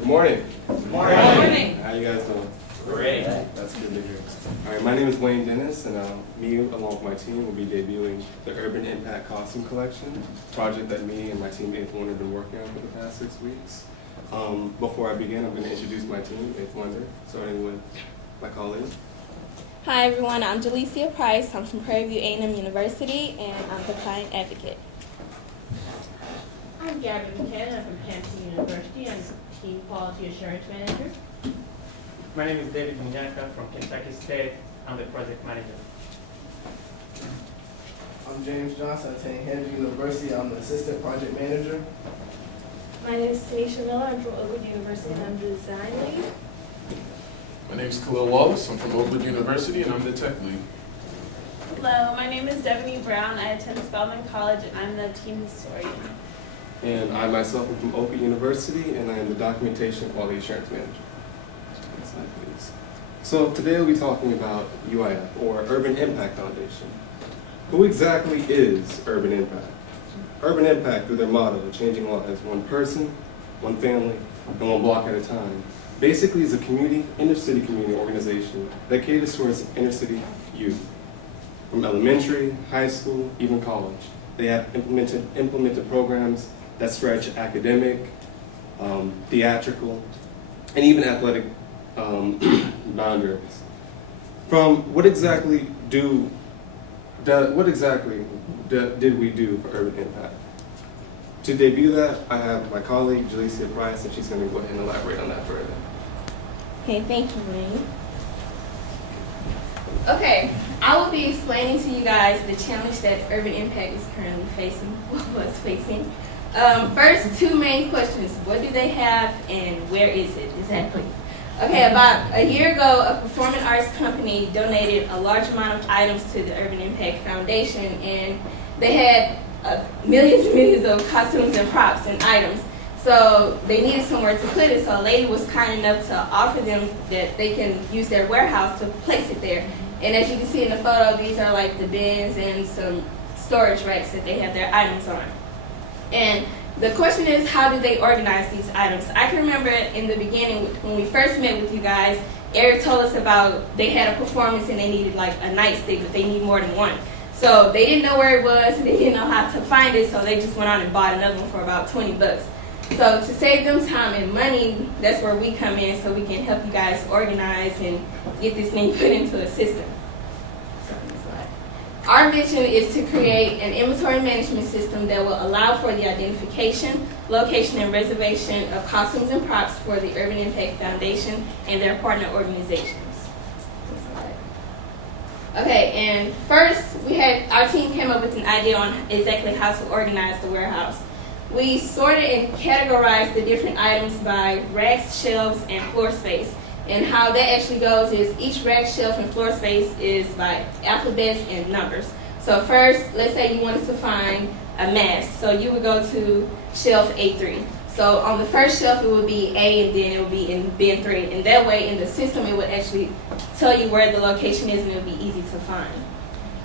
Good morning. Good morning. How you guys doing? Great. That's good to hear. All right, my name is Wayne Dennis, and me along with my team will be debuting the Urban Impact Costume Collection, project that me and my team Eighth Wonder have been working on for the past 6 weeks. Before I begin, I'm going to introduce my team, Eighth Wonder, starting with my colleague. Hi everyone, I'm Jalecia Price. I'm from Prairie View A&M University, and I'm the client advocate. I'm Gabby McKenna. I'm from Hampton University. I'm Team Quality Assurance Manager. My name is David Munyanka from Kentucky State. I'm the project manager. I'm James Johnson. I attend Hampton University. I'm the assistant project manager. My name is Tanisha Miller. I'm from Oakwood University and I'm the design lead. My name is Khalil Wallace. I'm from Oakwood University and I'm the tech lead. Hello, my name is Devaney Brown. I attend Spelman College and I'm the team historian. And I myself am from Oakwood University, and I am the documentation quality assurance manager. Next slide, please. So today we'll be talking about UIF, or Urban Impact Foundation. Who exactly is Urban Impact? Urban Impact, through their motto, changing lives one person, one family, and one block at a time, basically is a community, inner-city community organization that caters towards inner-city youth. From elementary, high school, even college. They have implemented programs that stretch academic, theatrical, and even athletic boundaries. From what exactly did we do for Urban Impact? To debut that, I have my colleague Jalecia Price, and she's going to go ahead and elaborate on that further. Okay, thank you, Wayne. Okay, I will be explaining to you guys the challenge that Urban Impact is currently facing, was facing. First, two main questions. What do they have and where is it exactly? Okay, about a year ago, a performing arts company donated a large amount of items to the Urban Impact Foundation, and they had millions and millions of costumes and props and items. So they needed somewhere to put it, so a lady was kind enough to offer them that they can use their warehouse to place it there. And as you can see in the photo, these are like the bins and some storage racks that they have their items on. And the question is, how do they organize these items? I can remember in the beginning when we first met with you guys, Eric told us about they had a performance and they needed like a nightstick, but they need more than one. So they didn't know where it was, they didn't know how to find it, so they just went on and bought another one for about 20 bucks. So to save them time and money, that's where we come in, so we can help you guys organize and get this thing put into a system. Our vision is to create an inventory management system that will allow for the identification, location, and reservation of costumes and props for the Urban Impact Foundation and their partner organizations. Okay, and first our team came up with an idea on exactly how to organize the warehouse. We sorted and categorized the different items by racks, shelves, and floor space. And how that actually goes is each rack, shelf, and floor space is by alphabets and numbers. So first, let's say you wanted to find a mask. So you would go to shelf A3. So on the first shelf, it would be A, and then it would be in bin 3. And that way, in the system, it would actually tell you where the location is, and it would be easy to find.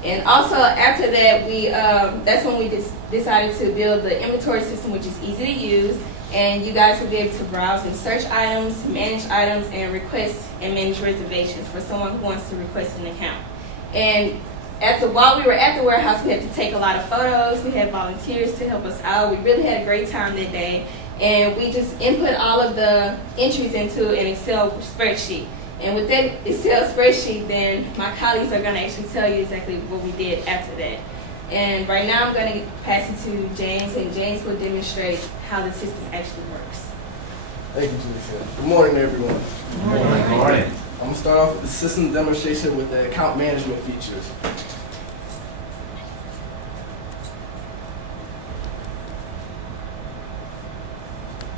And also, after that, that's when we decided to build the inventory system, which is easy to use. And you guys will be able to browse and search items, manage items, and request and manage reservations for someone who wants to request an account. And while we were at the warehouse, we had to take a lot of photos. We had volunteers to help us out. We really had a great time that day. And we just input all of the entries into an Excel spreadsheet. And with that Excel spreadsheet, then my colleagues are going to actually tell you exactly what we did after that. And right now I'm going to pass it to James, and James will demonstrate how the system actually works. Thank you, Jalecia. Good morning, everyone. Good morning. I'm going to start off with the system demonstration with the account management features.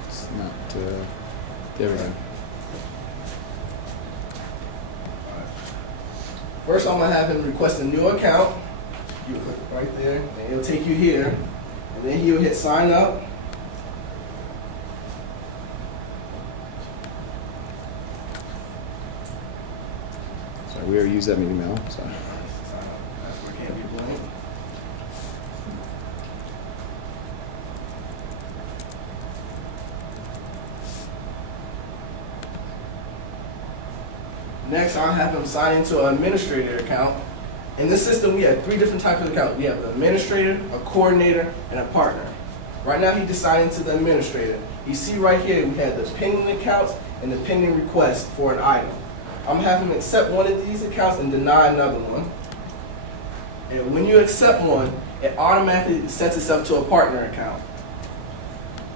It's not, there we go. First, I'm going to have him request a new account. You click right there, and it'll take you here. And then he'll hit sign up. Sorry, we already used that email. Sorry. Sign up. That's where it can't be blank. Next, I'll have him sign into an administrator account. In this system, we have 3 different types of accounts. We have an administrator, a coordinator, and a partner. Right now, he just signed into the administrator. You see right here, we have the pending accounts and the pending request for an item. I'm gonna have him accept one of these accounts and deny another one. And when you accept one, it automatically sets itself to a partner account.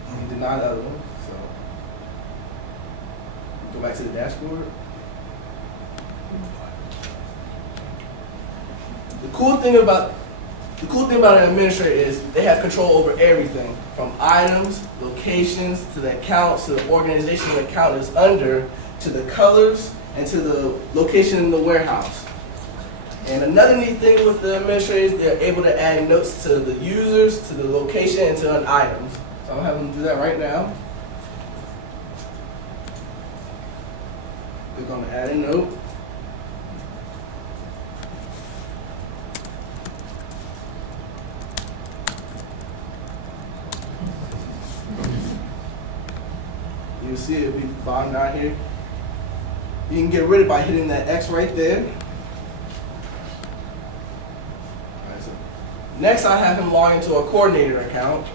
And you deny the other one, so. Go back to the dashboard. The cool thing about an administrator is they have control over everything, from items, locations, to the accounts, to the organization the account is under, to the colors, and to the location in the warehouse. And another neat thing with the administrators, they're able to add notes to the users, to the location, and to the items. So I'll have them do that right now. Click on the add a note. You'll see it'll be bottom down here. You can get rid of it by hitting that X right there. Alright, so next, I have him log into a coordinator account.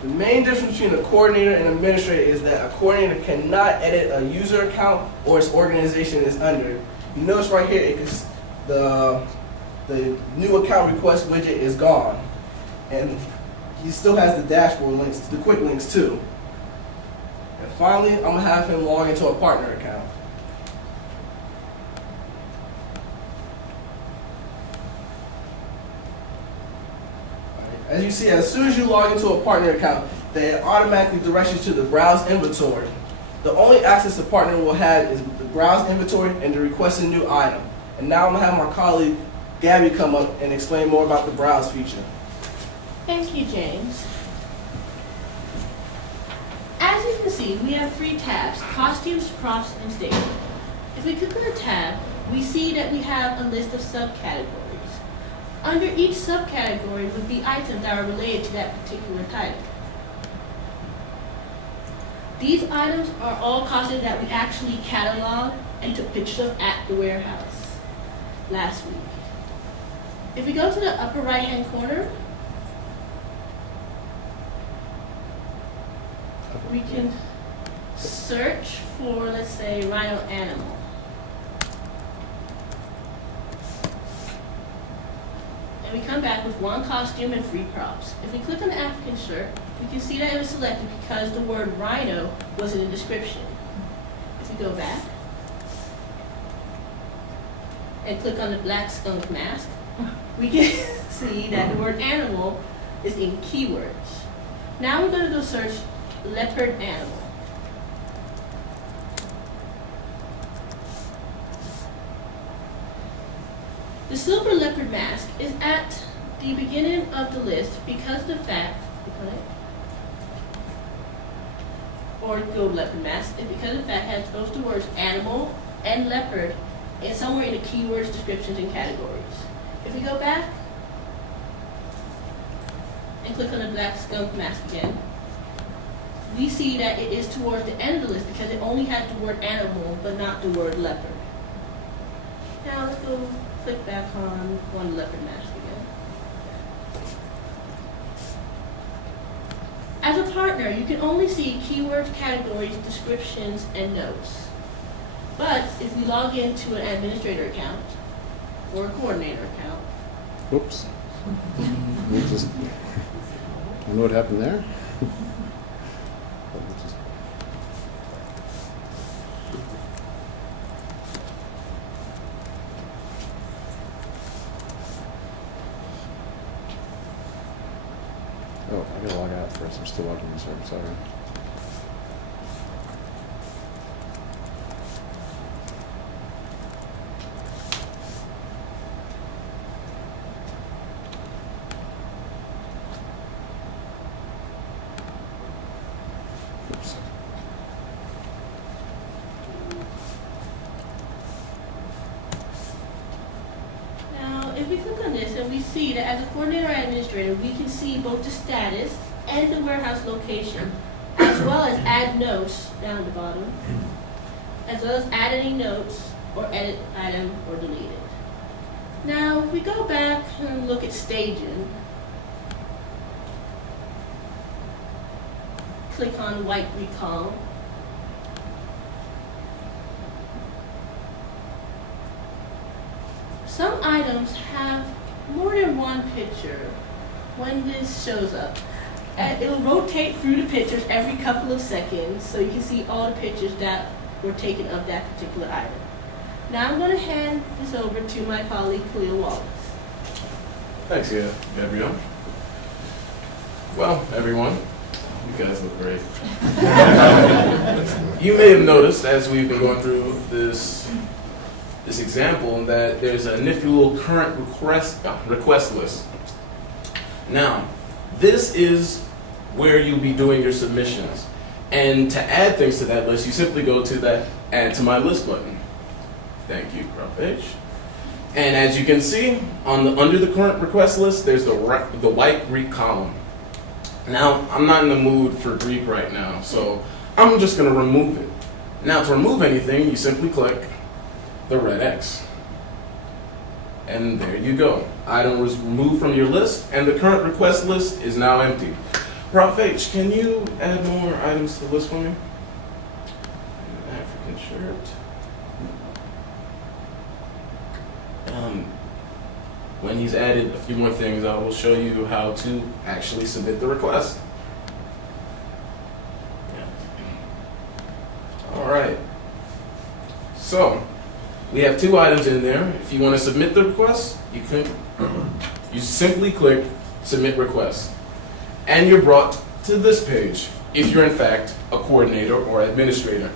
The main difference between a coordinator and administrator is that a coordinator cannot edit a user account or its organization is under. You notice right here, the new account request widget is gone. And he still has the dashboard links, the quick links too. And finally, I'm gonna have him log into a partner account. As you see, as soon as you log into a partner account, they automatically direct you to the browse inventory. The only access the partner will have is the browse inventory and the request a new item. And now I'm gonna have my colleague Gabby come up and explain more about the browse feature. Thank you, James. As you can see, we have 3 tabs: costumes, props, and stage. If we click on a tab, we see that we have a list of subcategories. Under each subcategory would be items that are related to that particular title. These items are all costumes that we actually cataloged and took pictures of at the warehouse last week. If we go to the upper right-hand corner, we can search for, let's say, rhino animal. And we come back with 1 costume and 3 props. If we click on the African shirt, we can see that it was selected because the word rhino was in the description. If we go back and click on the black skunk mask, we can see that the word animal is in keywords. Now we're going to go search leopard animal. The silver leopard mask is at the beginning of the list because of the fact, or gold leopard mask, is because of the fact it has both the words animal and leopard and somewhere in the keywords, descriptions, and categories. If we go back and click on the black skunk mask again, we see that it is towards the end of the list because it only has the word animal but not the word leopard. Now let's go click back on one leopard mask again. As a partner, you can only see keywords, categories, descriptions, and notes. But if we log into an administrator account or a coordinator account, Whoops. We'll just, I know what happened there. But we'll just- Oh, I gotta log out first. I'm still logging in, sir. I'm sorry. Oops. now if we click on this and we see that as a coordinator or administrator, we can see both the status and the warehouse location as well as add notes down at the bottom, as well as add any notes or edit item or delete it. Now, if we go back and look at staging, click on white recall. Some items have more than one picture when this shows up. And it'll rotate through the pictures every couple of seconds so you can see all the pictures that were taken of that particular item. Now I'm going to hand this over to my colleague Khalil Wallace. Thanks, Gabrielle. Well, everyone, you guys look great. You may have noticed as we've been going through this example that there's a nifty little current request list. Now, this is where you'll be doing your submissions. And to add things to that list, you simply go to that Add to My List button. Thank you, Prof H. And as you can see, under the current request list, there's the white Greek column. Now, I'm not in the mood for Greek right now, so I'm just going to remove it. Now, to remove anything, you simply click the red X. And there you go. Item was removed from your list, and the current request list is now empty. Prof H, can you add more items to the list for me? An African shirt. When he's added a few more things, I will show you how to actually submit the request. Yeah. All right. So, we have 2 items in there. If you want to submit the request, you simply click Submit Request. And you're brought to this page if you're in fact a coordinator or administrator.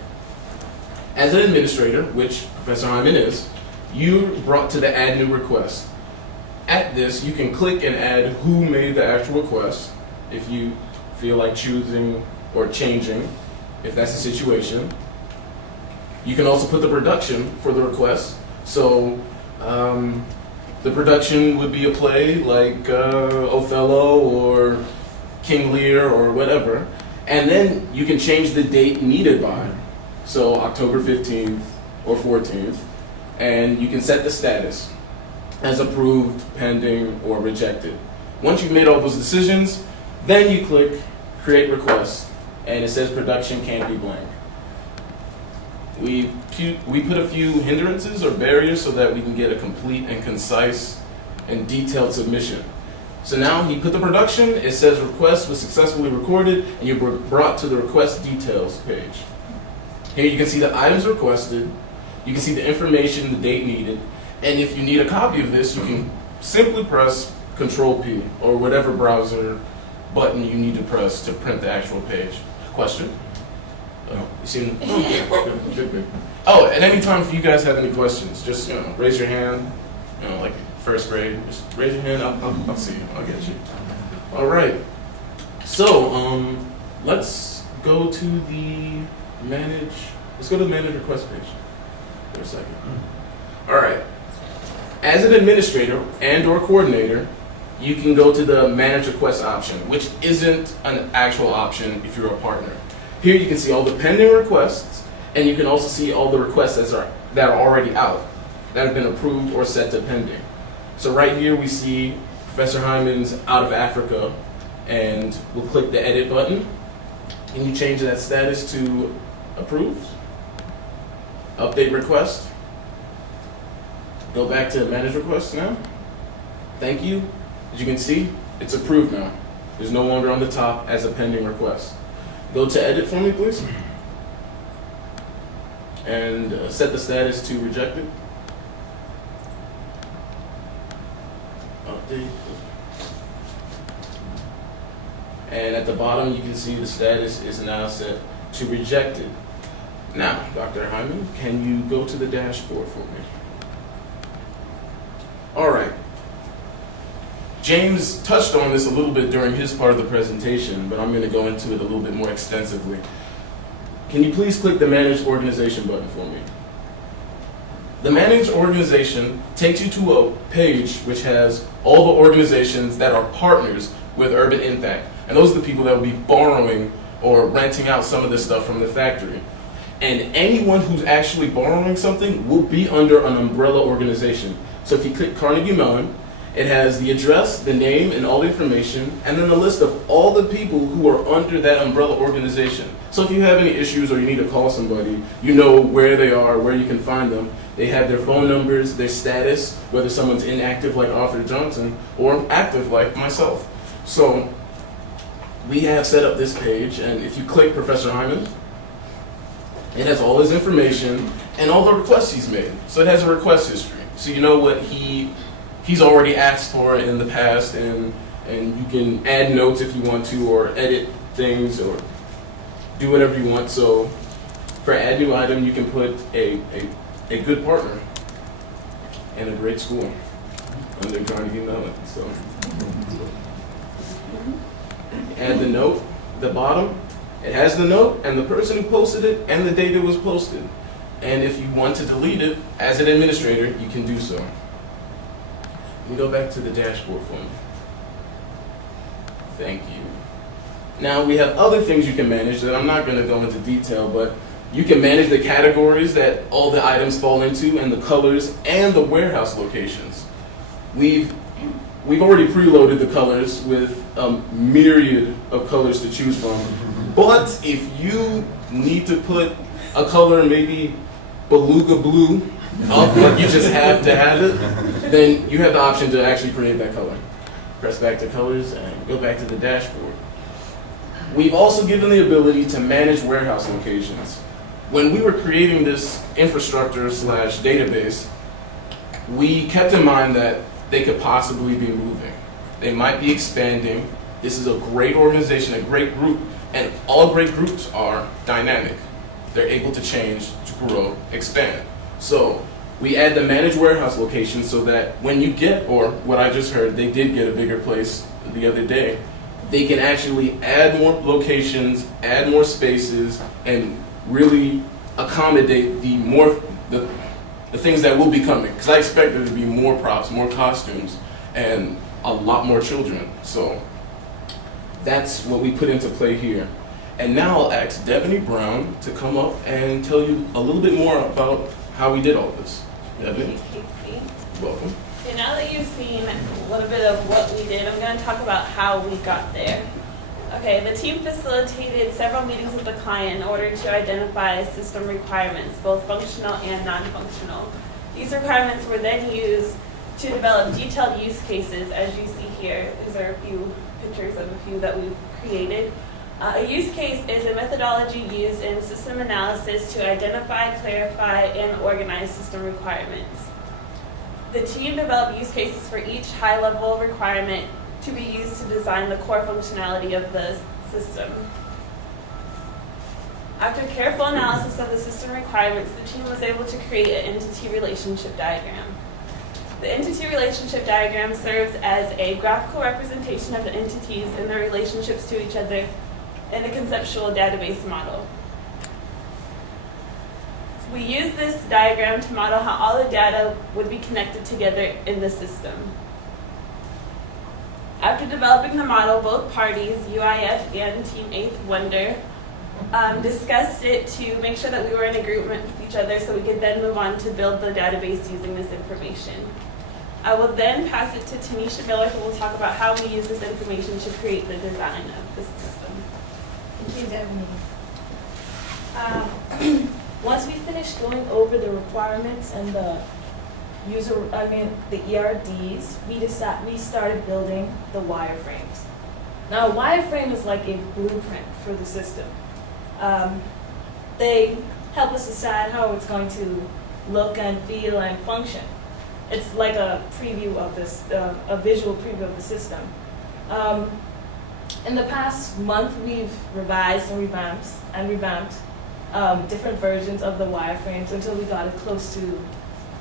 As an administrator, which Professor Hyman is, you're brought to the Add New Request. At this, you can click and add who made the actual request if you feel like choosing or changing, if that's the situation. You can also put the production for the request. So the production would be a play like Othello or King Lear or whatever. And then you can change the date needed by. So October 15th or 14th. And you can set the status as approved, pending, or rejected. Once you've made all those decisions, then you click Create Request, and it says production can be blank. We put a few hindrances or barriers so that we can get a complete and concise and detailed submission. So now he put the production, it says request was successfully recorded, and you're brought to the request details page. Here you can see the items requested, you can see the information, the date needed, and if you need a copy of this, you can simply press Control-P or whatever browser button you need to press to print the actual page. Question? Oh, you see? Good. Oh, at any time if you guys have any questions, just raise your hand. Like first grade, just raise your hand. I'll see you. I'll get you. All right. So let's go to the manage. Let's go to the manage request page for a second. All right. As an administrator and/or coordinator, you can go to the manage request option, which isn't an actual option if you're a partner. Here you can see all the pending requests, and you can also see all the requests that are already out, that have been approved or set to pending. So right here we see Professor Hyman's Out of Africa, and we'll click the edit button. Can you change that status to approved? Update request. Go back to manage requests now. Thank you. As you can see, it's approved now. There's no longer on the top as a pending request. Go to edit for me, please. And set the status to rejected. Update. And at the bottom, you can see the status is now set to rejected. Now, Dr. Hyman, can you go to the dashboard for me? All right. James touched on this a little bit during his part of the presentation, but I'm going to go into it a little bit more extensively. Can you please click the Manage Organization button for me? The Manage Organization takes you to a page which has all the organizations that are partners with Urban Impact. And those are the people that will be borrowing or renting out some of the stuff from the factory. And anyone who's actually borrowing something will be under an umbrella organization. So if you click Carnegie Mellon, it has the address, the name, and all the information, and then a list of all the people who are under that umbrella organization. So if you have any issues or you need to call somebody, you know where they are, where you can find them. They have their phone numbers, their status, whether someone's inactive like Arthur Johnson or active like myself. So we have set up this page, and if you click Professor Hyman, it has all his information and all the requests he's made. So it has a request history. So you know what he's already asked for in the past, and you can add notes if you want to, or edit things, or do whatever you want. So for add new item, you can put a good partner and a great school under Carnegie Mellon. So add the note, the bottom, it has the note and the person who posted it and the date it was posted. And if you want to delete it as an administrator, you can do so. Let me go back to the dashboard for me. Thank you. Now we have other things you can manage that I'm not going to go into detail, but you can manage the categories that all the items fall into, and the colors, and the warehouse locations. We've already preloaded the colors with a myriad of colors to choose from. But if you need to put a color, maybe beluga blue, but you just have to have it, then you have the option to actually create that color. Press back to colors and go back to the dashboard. We've also given the ability to manage warehouse locations. When we were creating this infrastructure / database, we kept in mind that they could possibly be moving. They might be expanding. This is a great organization, a great group, and all great groups are dynamic. They're able to change, to grow, expand. So we add the managed warehouse location so that when you get, or what I just heard, they did get a bigger place the other day, they can actually add more locations, add more spaces, and really accommodate the things that will be coming. Because I expect there to be more props, more costumes, and a lot more children. So that's what we put into play here. And now I'll ask Devaney Brown to come up and tell you a little bit more about how we did all this. Devaney, welcome. Okay, now that you've seen a little bit of what we did, I'm going to talk about how we got there. Okay, the team facilitated several meetings with the client in order to identify system requirements, both functional and non-functional. These requirements were then used to develop detailed use cases, as you see here. These are a few pictures of a few that we've created. A use case is a methodology used in system analysis to identify, clarify, and organize system requirements. The team developed use cases for each high-level requirement to be used to design the core functionality of the system. After careful analysis of the system requirements, the team was able to create an entity relationship diagram. The entity relationship diagram serves as a graphical representation of the entities and their relationships to each other in a conceptual database model. We use this diagram to model how all the data would be connected together in the system. After developing the model, both parties, UIF and Team Eighth Wonder, discussed it to make sure that we were in agreement with each other so we could then move on to build the database using this information. I will then pass it to Tanisha Miller, who will talk about how we use this information to create the design of the system. Thank you, Devaney. Once we finished going over the requirements and the ERDs, we started building the wireframes. Now, a wireframe is like a blueprint for the system. They help us decide how it's going to look and feel and function. It's like a preview of this, a visual preview of the system. In the past month, we've revised and revamped different versions of the wireframes until we got it close to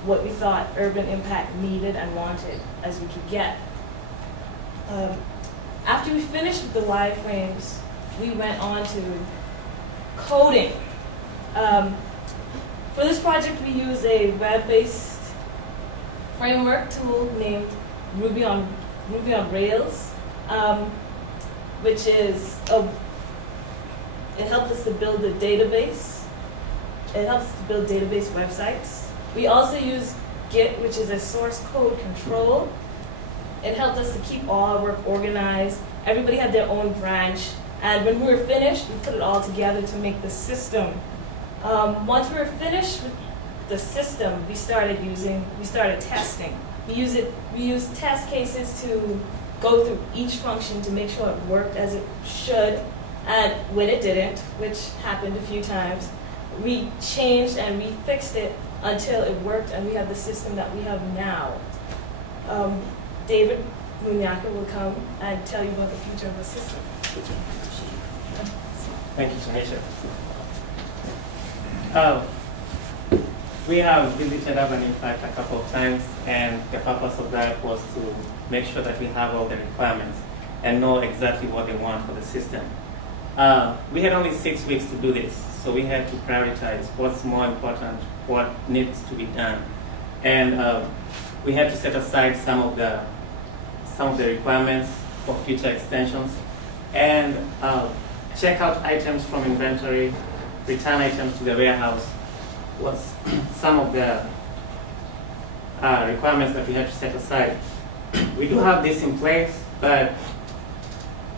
what we thought Urban Impact needed and wanted as we could get. After we finished with the wireframes, we went on to coding. For this project, we used a web-based framework tool named Ruby on Rails, which is It helped us to build a database. It helps to build database websites. We also use Git, which is a source code control. It helped us to keep all our work organized. Everybody had their own branch. And when we were finished, we put it all together to make the system. Once we were finished with the system, we started testing. We used test cases to go through each function to make sure it worked as it should. And when it didn't, which happened a few times, we changed and we fixed it until it worked and we have the system that we have now. David Munyaka will come and tell you about the future of the system. Thank you, Tanisha. We have visited Urban Impact a couple of times, and the purpose of that was to make sure that we have all the requirements and know exactly what they want for the system. We had only 6 weeks to do this, so we had to prioritize what's more important, what needs to be done. And we had to set aside some of the requirements for future extensions and check out items from inventory, return items to the warehouse was some of the requirements that we had to set aside. We do have this in place, but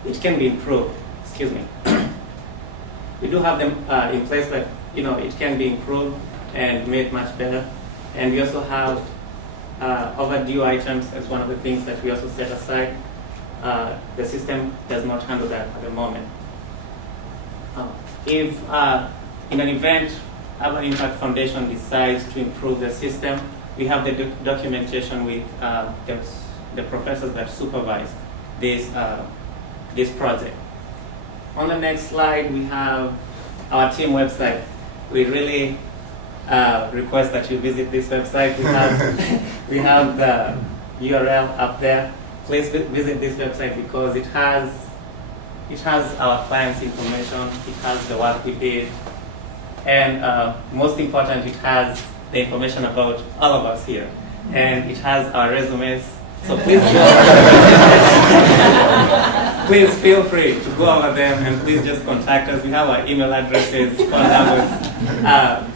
it can be improved. Excuse me. We do have them in place, but it can be improved and made much better. And we also have overdue items as one of the things that we also set aside. The system does not handle that at the moment. If in an event Urban Impact Foundation decides to improve the system, we have the documentation with the professors that supervised this project. On the next slide, we have our team website. We really request that you visit this website. We have the URL up there. Please visit this website because it has our clients' information, it has the work we did, and most important, it has the information about all of us here, and it has our resumes. So please feel free to go over them and please just contact us. We have our email addresses, phone numbers.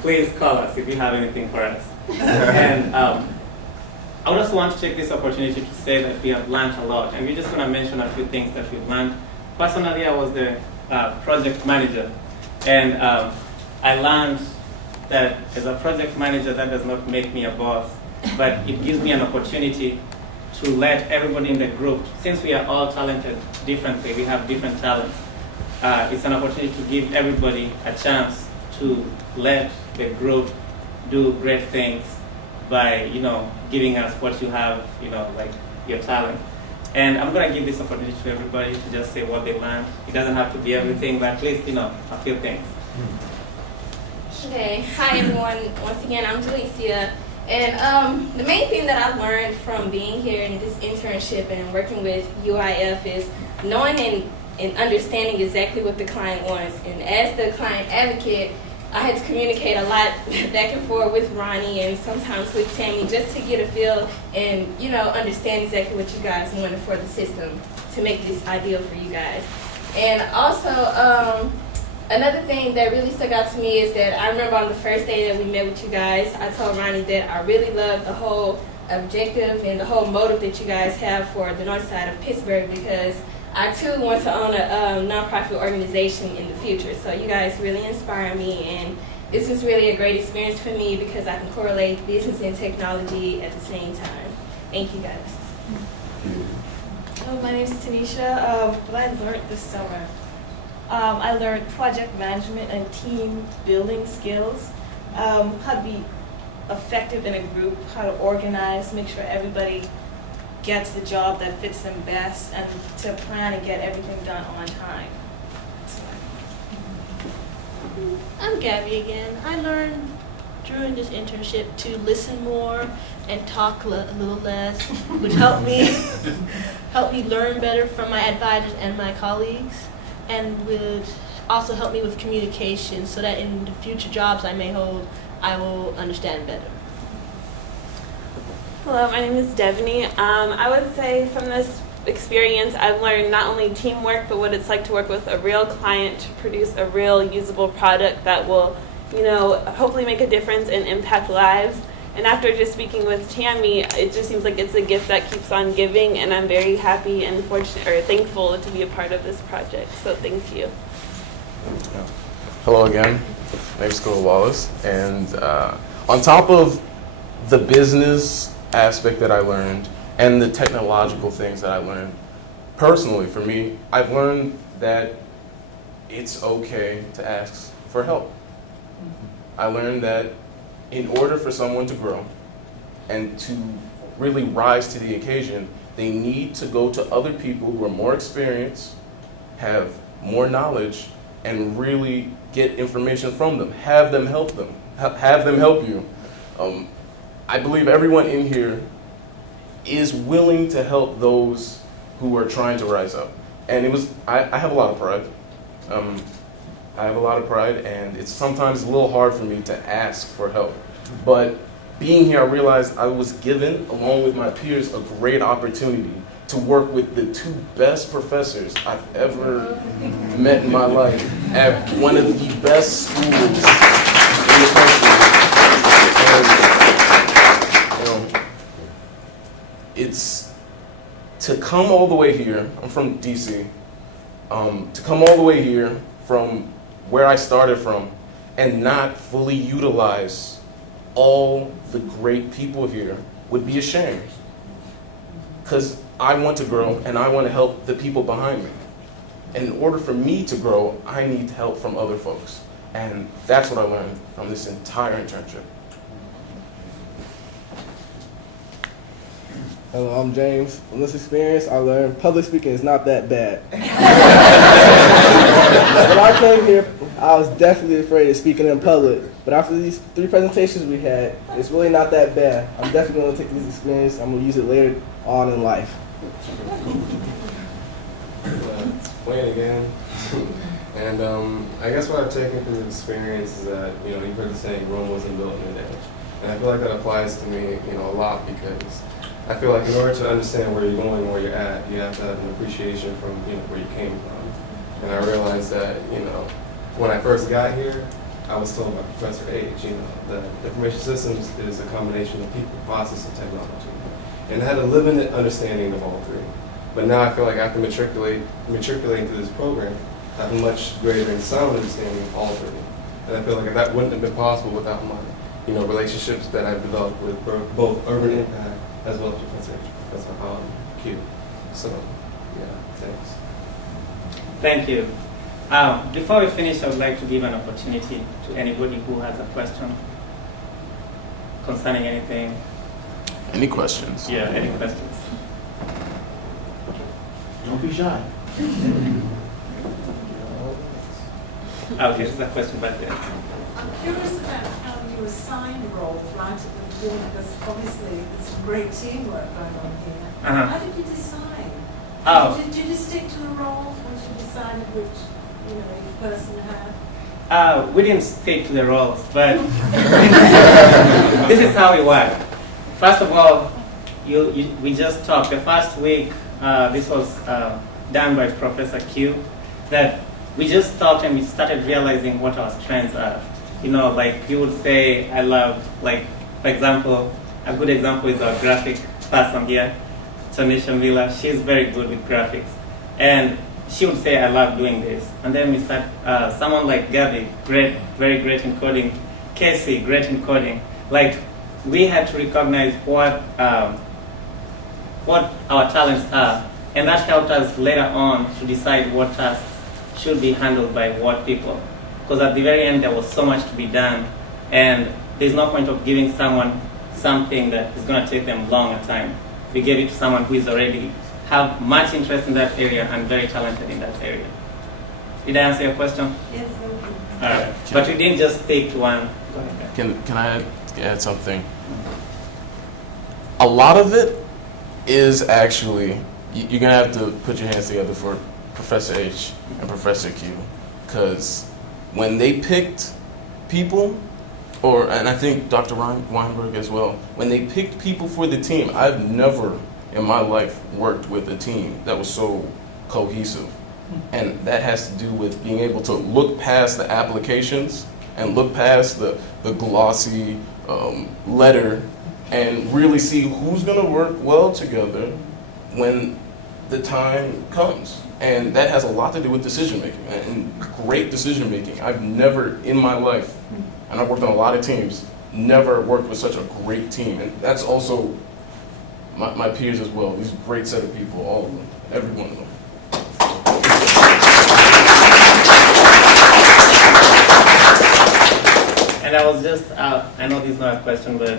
Please call us if you have anything for us. And I would also want to take this opportunity to say that we have learned a lot, and we're just going to mention a few things that we've learned. Personally, I was the project manager, and I learned that as a project manager, that does not make me a boss, but it gives me an opportunity to let everybody in the group, since we are all talented differently, we have different talents, it's an opportunity to give everybody a chance to let the group do great things by, giving us what you have, like your talent. And I'm going to give this opportunity to everybody to just say what they learned. It doesn't have to be everything, but at least, a few things. Okay, hi everyone. Once again, I'm Jalecia. And the main thing that I've learned from being here in this internship and working with UIF is knowing and understanding exactly what the client wants. And as the client advocate, I had to communicate a lot back and forth with Ronnie and sometimes with Tammy just to get a feel and, understand exactly what you guys wanted for the system to make this ideal for you guys. And also, another thing that really stuck out to me is that I remember on the first day that we met with you guys, I told Ronnie that I really loved the whole objective and the whole motive that you guys have for the north side of Pittsburgh because I too want to own a nonprofit organization in the future. So you guys really inspire me, and this was really a great experience for me because I can correlate business and technology at the same time. Thank you guys. Hello, my name is Tanisha. What I learned this summer, I learned project management and team building skills, how to be effective in a group, how to organize, make sure everybody gets the job that fits them best, and to plan and get everything done on time. I'm Gabby again. I learned during this internship to listen more and talk a little less, which helped me learn better from my advisors and my colleagues, and would also help me with communication so that in the future jobs I may hold, I will understand better. Hello, my name is Devney. I would say from this experience, I've learned not only teamwork, but what it's like to work with a real client to produce a real usable product that will, hopefully make a difference and impact lives. And after just speaking with Tammy, it just seems like it's a gift that keeps on giving, and I'm very happy and fortunate or thankful to be a part of this project. So thank you. Hello again. My name's Cole Wallace, and on top of the business aspect that I learned and the technological things that I learned, personally for me, I've learned that it's okay to ask for help. I learned that in order for someone to grow and to really rise to the occasion, they need to go to other people who are more experienced, have more knowledge, and really get information from them. Have them help them. Have them help you. I believe everyone in here is willing to help those who are trying to rise up. And I have a lot of pride. I have a lot of pride, and it's sometimes a little hard for me to ask for help. But being here, I realized I was given, along with my peers, a great opportunity to work with the two best professors I've ever met in my life at one of the best schools in the country. And, it's to come all the way here. I'm from DC. To come all the way here from where I started from and not fully utilize all the great people here would be a shame. Because I want to grow and I want to help the people behind me. And in order for me to grow, I need help from other folks. And that's what I learned from this entire internship. Hello, I'm James. From this experience, I learned public speaking is not that bad. When I came here, I was definitely afraid of speaking in public. But after these 3 presentations we had, it's really not that bad. I'm definitely going to take this experience. I'm going to use it later on in life. Wayne again. And I guess what I've taken from this experience is that, you've heard the saying, Rome wasn't built in a day. And I feel like that applies to me, a lot, because I feel like in order to understand where you're going and where you're at, you have to have an appreciation from, where you came from. And I realized that, when I first got here, I was told by Professor H, that information systems is a combination of people, process, and technology. And I had a limited understanding of all 3. But now I feel like after matriculating through this program, I have a much greater and sound understanding of all 3. And I feel like that wouldn't have been possible without my, relationships that I've developed with both Urban Impact as well as Professor Q. So, yeah, thanks. Thank you. Before we finish, I would like to give an opportunity to anybody who has a question concerning anything. Any questions? Yeah, any questions? Don't be shy. Okay, there's a question back there. I'm curious about how you assign roles right at the beginning, because obviously there's some great teamwork going on here. Uh-huh. How did you decide? Oh. Did you just stick to the roles once you decided which, each person had? We didn't stick to the roles, but this is how we work. First of all, we just talked. The first week, this was done by Professor Q, that we just talked and we started realizing what our strengths are. Like you would say, I love, like, for example, a good example is our graphic person here, Tanisha Miller. She's very good with graphics. And she would say, I love doing this. And then we start, someone like Gabby, very great in coding. Casey, great in coding. Like, we had to recognize what our talents are. And that helped us later on to decide what tasks should be handled by what people. Because at the very end, there was so much to be done. And there's no point of giving someone something that is going to take them long a time. We gave it to someone who is already have much interest in that area and very talented in that area. Did I answer your question? Yes, thank you. All right. But we didn't just stick to one. Go ahead. Can I add something? A lot of it is actually, you're going to have to put your hands together for Professor H and Professor Q, because when they picked people, and I think Dr. Weinberg as well, when they picked people for the team, I've never in my life worked with a team that was so cohesive. And that has to do with being able to look past the applications and look past the glossy letter and really see who's going to work well together when the time comes. And that has a lot to do with decision making and great decision making. I've never in my life, and I've worked on a lot of teams, never worked with such a great team. And that's also my peers as well. These great set of people, all of them, every one of them. And I was just, I know this is not a question, but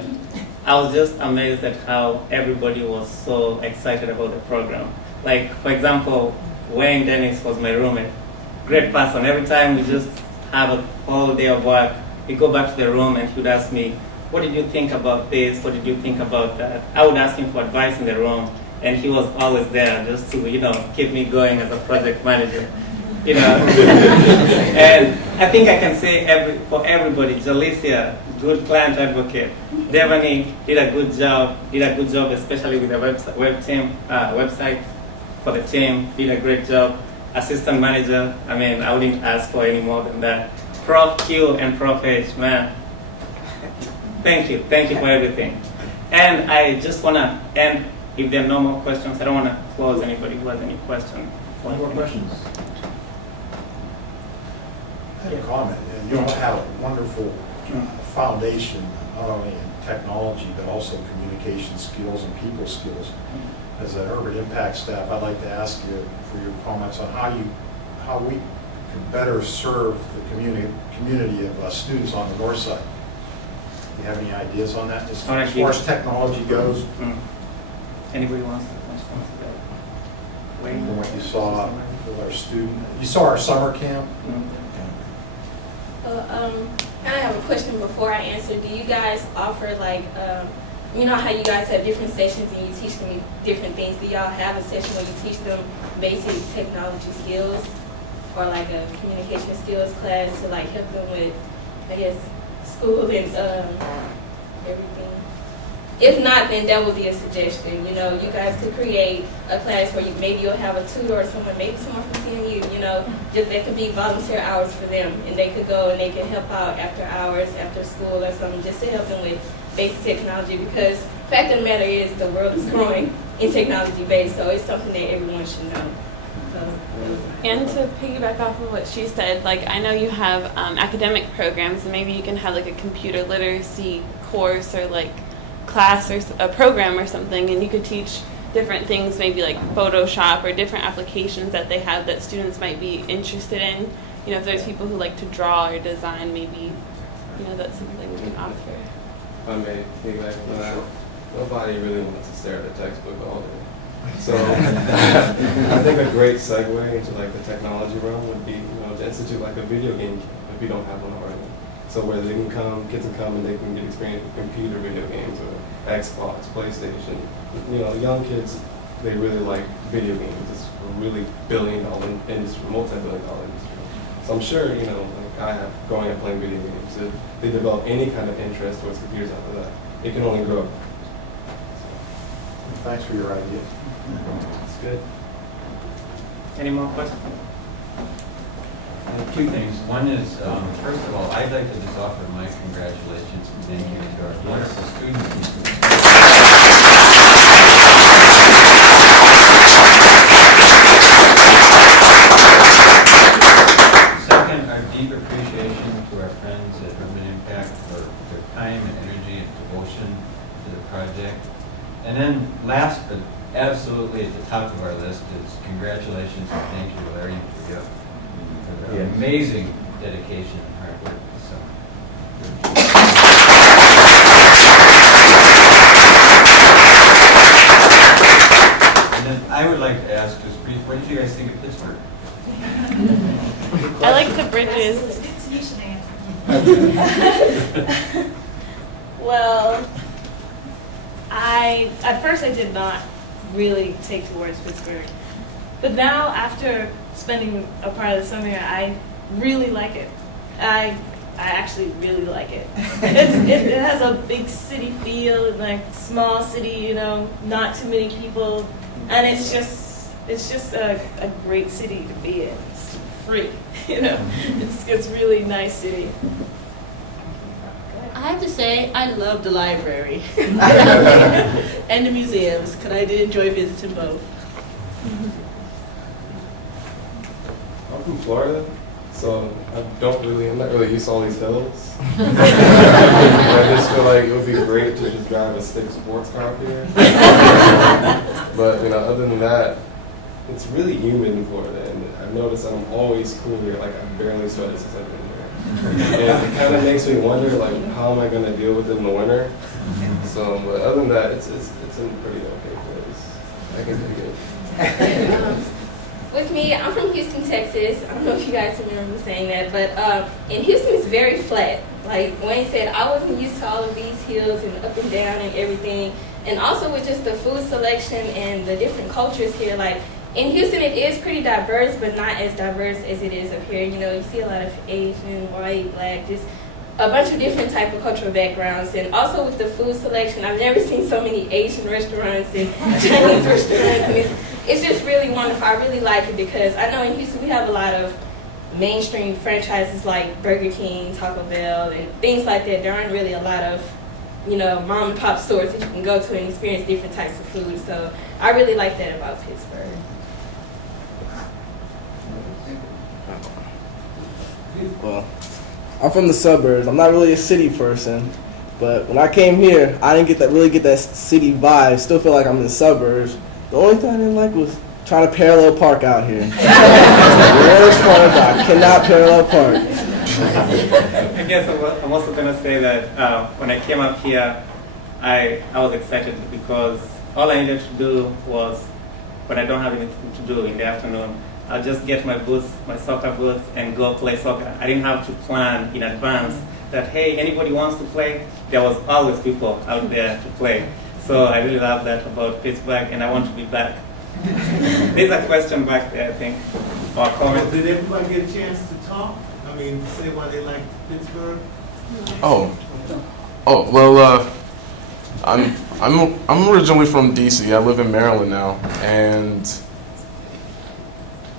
I was just amazed at how everybody was so excited about the program. Like, for example, Wayne Dennis was my roommate. Great person. Every time we just have a whole day of work, we go back to the room and he would ask me, what did you think about this? What did you think about that? I would ask him for advice in the room, and he was always there just to, keep me going as a project manager. And I think I can say for everybody, Jalicia, good client advocate. Devani did a good job, especially with the website for the team, did a great job. Assistant manager, I wouldn't ask for any more than that. Prof Q and Prof H, man. Thank you for everything. And I just wanna end, if there are no more questions, I don't wanna close anybody who has any questions. No more questions? I had a comment. You all have a wonderful foundation, not only in technology, but also communication skills and people skills. As an urban impact staff, I'd like to ask you for your comments on how we can better serve the community of students on the north side. Do you have any ideas on that as far as technology goes? Anybody wants to From what you saw with our student, you saw our summer camp. I have a question before I answer. Do you guys offer you know how you guys have different sessions and you teach them different things? Do y'all have a session where you teach them basic technology skills or like a communication skills class to help them with, school and everything? If not, then that would be a suggestion. You guys could create a class where maybe you'll have a tutor or someone, maybe someone from CMU, just that could be volunteer hours for them. And they could go and they could help out after hours, after school or something, just to help them with basic technology. Because the fact of the matter is the world is growing in technology base, so it's something that everyone should know. And to piggyback off of what she said, I know you have academic programs, and maybe you can have a computer literacy course or class or a program or something, and you could teach different things, maybe Photoshop or different applications that they have that students might be interested in. If there's people who like to draw or design, maybe that's something we can offer. If I may piggyback on that, nobody really wants to stare at a textbook all day. So I think a great segue into the technology realm would be to institute a video game if we don't have one already. So where they can kids can come and they can get experience with computer video games or Xbox, PlayStation. Young kids, they really like video games. It's a really billion-dollar industry, multi-billion-dollar industry. So I'm sure, I have growing up playing video games. If they develop any kind of interest towards computers after that, it can only grow. Thanks for your ideas. That's good. Any more questions? Two things. One is, first of all, I'd like to just offer my congratulations and thank you to our wonderful students. Second, our deep appreciation to our friends at Urban Impact for their time and energy and devotion to the project. And then last, but absolutely at the top of our list is congratulations and thank you, Larry, for your amazing dedication and hard work this summer. And then I would like to ask, just brief, what did you guys think of Pittsburgh? I like the bridges. Well, at first I did not really take towards Pittsburgh. But now, after spending a part of the summer here, I really like it. I I actually really like it. It has a big city feel, like small city, you know, not too many people, and it's just a great city to be in. It's free, you know. It's really nice city. I have to say, I love the library and the museums, because I did enjoy visiting both. I'm from Florida, so I'm not really used to all these hills. I just feel like it would be great to just drive a stick sports car up here. But other than that, it's really humid in Florida, and I've noticed that I'm always cool here. Like I've barely sweated since I've been here. And it kind of makes me wonder, like, how am I going to deal with it in the winter? So, but other than that, it's a pretty okay place. I can take it. With me, I'm from Houston, Texas. I don't know if you guys remember me saying that, but in Houston, it's very flat. Like Wayne said, I wasn't used to all of these hills and up and down and everything. And also with just the food selection and the different cultures here, like in Houston, it is pretty diverse, but not as diverse as it is up here. You see a lot of Asian, white, black, just a bunch of different type of cultural backgrounds. And also with the food selection, I've never seen so many Asian restaurants and Chinese restaurants. And it's just really wonderful. I really like it because I know in Houston we have a lot of mainstream franchises like Burger King, Taco Bell, and things like that. There aren't really a lot of, mom and pop stores that you can go to and experience different types of food. So I really like that about Pittsburgh. Well, I'm from the suburbs. I'm not really a city person, but when I came here, I didn't really get that city vibe. Still feel like I'm in the suburbs. The only thing I didn't like was trying to parallel park out here. The worst part about it, cannot parallel park. I guess I'm also going to say that when I came up here, I was excited because all I needed to do was, when I don't have anything to do in the afternoon, I'll just get my boots, my soccer boots, and go play soccer. I didn't have to plan in advance that, hey, anybody wants to play? There was always people out there to play. So I really love that about Pittsburgh, and I want to be back. There's a question back there, I think, or a comment. Did everybody get a chance to talk? I mean, say why they like Pittsburgh? Well, I'm originally from DC. I live in Maryland now, and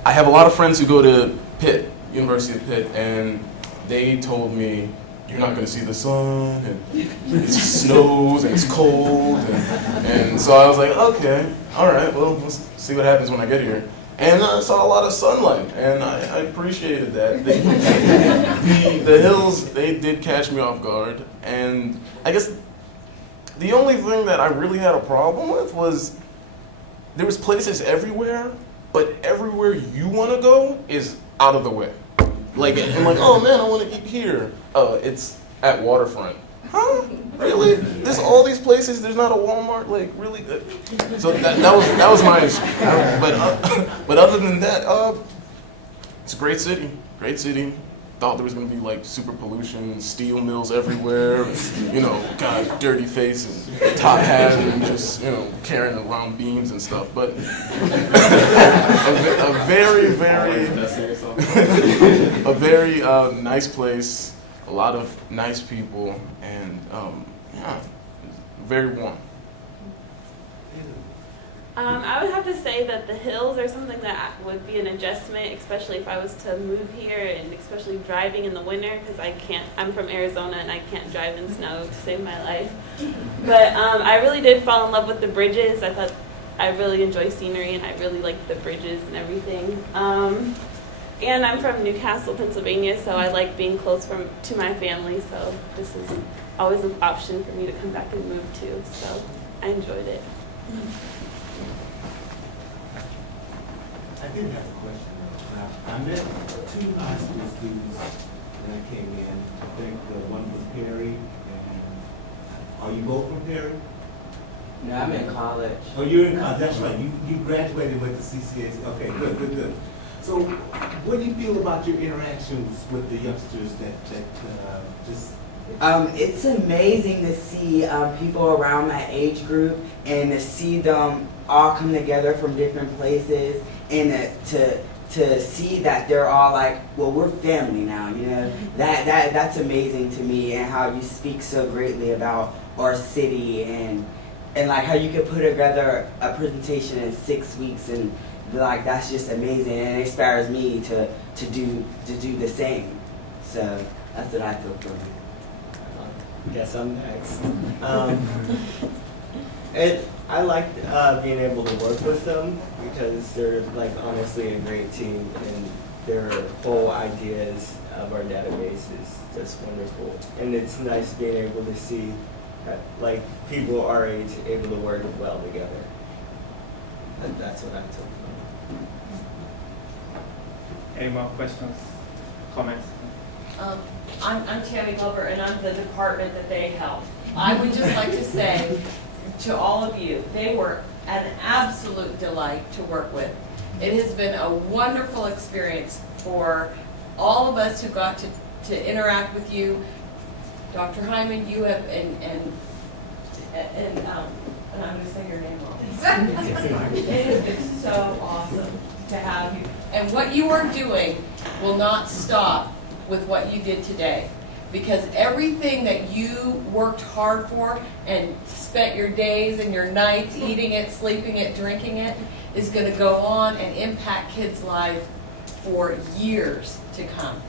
I have a lot of friends who go to Pitt, University of Pitt, and they told me, you're not going to see the sun, and it snows, and it's cold, and so I was like, okay, all right, well, let's see what happens when I get here. And I saw a lot of sunlight, and I appreciated that. The hills, they did catch me off guard, and I guess the only thing that I really had a problem with was there was places everywhere, but everywhere you want to go is out of the way. Like, I'm like, oh man, I want to eat here. It's at Waterfront. Huh? Really? There's all these places. There's not a Walmart. Like, really good. So that was my issue. But other than that, it's a great city. Great city. Thought there was gonna be like super pollution, steel mills everywhere, God, dirty face and top hat and just carrying around beams and stuff. But a very nice place, a lot of nice people, and very warm. I would have to say that the hills are something that would be an adjustment, especially if I was to move here, and especially driving in the winter, because I'm from Arizona and I can't drive in snow to save my life. But I really did fall in love with the bridges. I thought I really enjoy scenery, and I really like the bridges and everything. And I'm from Newcastle, Pennsylvania, so I like being close to my family, so this is always an option for me to come back and move to, so I enjoyed it. I did have a question. I met two high school students when I came in. I think one was Perry, and are you both from Perry? No, I'm in college. Oh, you're in college. That's right. You graduated with the CCAC. Okay, good. So, what do you feel about your interactions with the youngsters that just? It's amazing to see people around my age group and to see them all come together from different places and to to see that they're all like, well, we're family now, you know. That's amazing to me, and how you speak so greatly about our city, and like how you could put together a presentation in 6 weeks, and like that's just amazing, and it inspires me to do the same. So that's what I feel for me. Guess I'm next. I like being able to work with them because they're like honestly a great team, and their whole ideas of our database is just wonderful. And it's nice being able to see that, like, people our age able to work well together. And that's what I took from it. Any more questions, comments? I'm Tammy Glover, and I'm the department that they help. I would just like to say to all of you, they were an absolute delight to work with. It has been a wonderful experience for all of us who got to interact with you. Dr. Hyman, you have, and I'm going to say your name wrong. It has been so awesome to have you. And what you are doing will not stop with what you did today, because everything that you worked hard for and spent your days and your nights eating it, sleeping it, drinking it, is going to go on and impact kids' lives for years to come.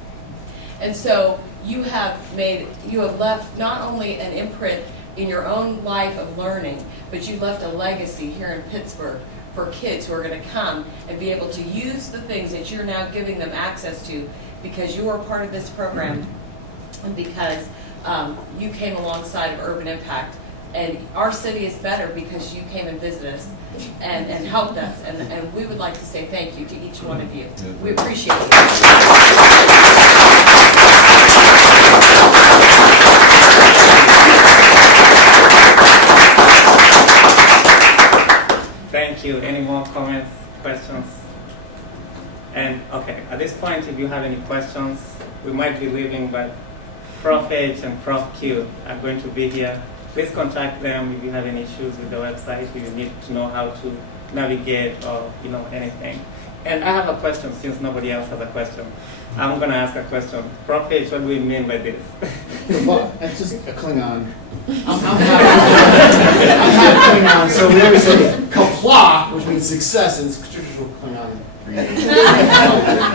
And so you have left not only an imprint in your own life of learning, but you left a legacy here in Pittsburgh for kids who are going to come and be able to use the things that you're now giving them access to, because you are part of this program, and because you came alongside of Urban Impact. And our city is better because you came and visited us and helped us. And we would like to say thank you to each one of you. We appreciate it. Thank you. Any more comments, questions? And okay, at this point, if you have any questions, we might be leaving, but Prof H and Prof Q are going to be here. Please contact them if you have any issues with the website, if you need to know how to navigate or anything. And I have a question, since nobody else has a question. I'm going to ask a question. Prof H, what do we mean by this? Well, it's just a Klingon. I'm half Klingon, so we always say kapla, which means success, and it's traditional Klingon.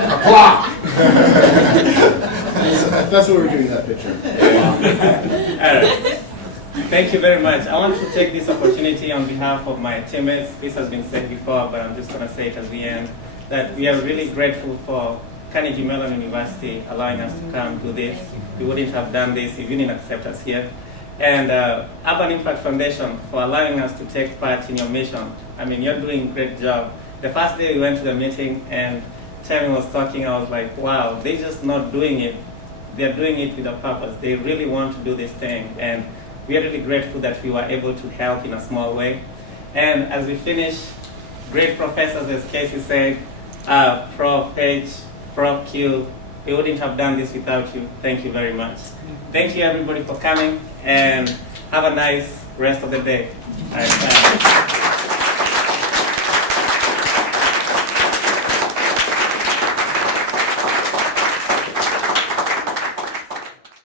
Kapla! That's what we're doing in that picture. All right. Thank you very much. I want to take this opportunity on behalf of my teammates. This has been said before, but I'm just going to say it at the end, that we are really grateful for Carnegie Mellon University allowing us to come do this. We wouldn't have done this if you didn't accept us here. And Urban Impact Foundation for allowing us to take part in your mission. I mean, you're doing a great job. The first day we went to the meeting and Tammy was talking, I was like, wow, they're just not doing it. They're doing it with a purpose. They really want to do this thing. And we are really grateful that we were able to help in a small way. And as we finish, great professors, as Casey said, Prof H, Prof Q, we wouldn't have done this without you. Thank you very much. Thank you everybody for coming, and have a nice rest of the day. All right, bye.